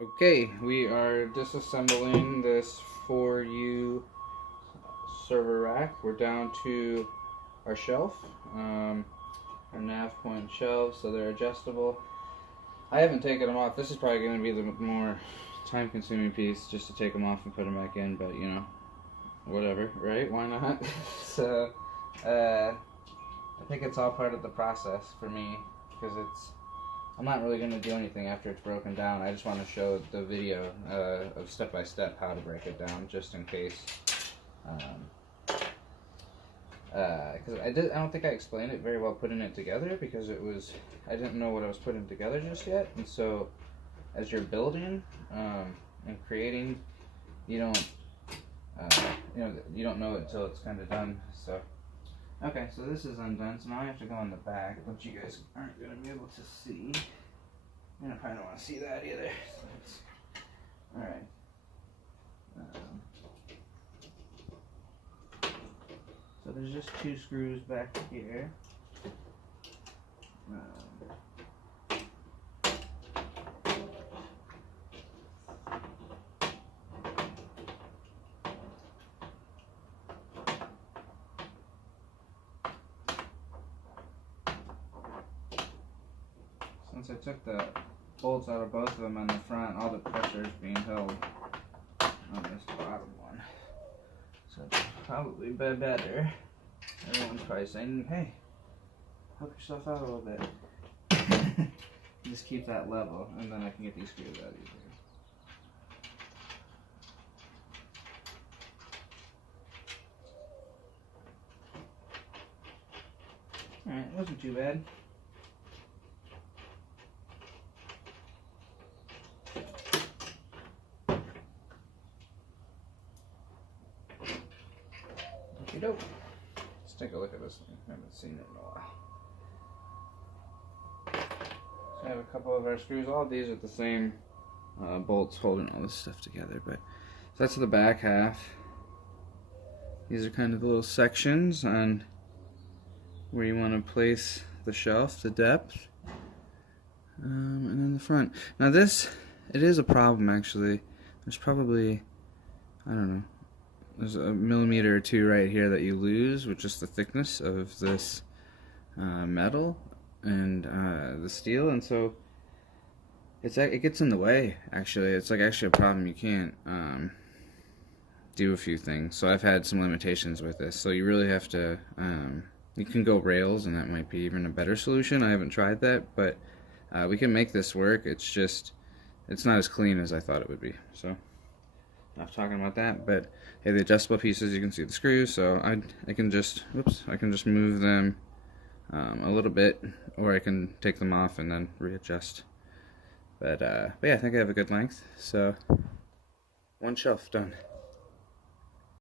Okay, we are disassembling this 4U server rack. We're down to our shelf, our Navepoint shelves, so they're adjustable. I haven't taken them off. This is probably going to be the more time-consuming piece, just to take them off and put them back in, but you know, whatever, right? Why not? So, I think it's all part of the process for me, because I'm not really going to do anything after it's broken down. I just want to show the video of step-by-step how to break it down, just in case. Because I don't think I explained it very well putting it together, because I didn't know what I was putting together just yet. And so, as you're building and creating, you don't know it until it's kind of done. So. Okay, so this is undone, so now I have to go in the back, which you guys aren't going to be able to see. And I probably don't want to see that either. So alright. So there's just 2 screws back here. Since I took the bolts out of both of them on the front, all the pressure is being held on this bottom one. So it's probably better. Everyone's probably saying, hey, help yourself out a little bit. Just keep that level, and then I can get these screws out easier. Alright, it wasn't too bad. Dope. Let's take a look at this thing. I haven't seen it in a while. So I have a couple of our screws. All of these are the same bolts holding all this stuff together. But so that's the back half. These are kind of little sections on where you want to place the shelf, the depth, and then the front. Now this, it is a problem actually. There's probably, I don't know, there's a millimeter or 2 right here that you lose with just the thickness of this metal and the steel, and so it gets in the way. Actually, it's like actually a problem. You can't do a few things. So I've had some limitations with this. So you really have to. You can go rails, and that might be even a better solution. I haven't tried that, but we can make this work. It's just it's not as clean as I thought it would be. So. Enough talking about that, but hey, the adjustable pieces, you can see the screws, so I can just move them a little bit, or I can take them off and then readjust. But yeah, I think I have a good length, so 1 shelf done.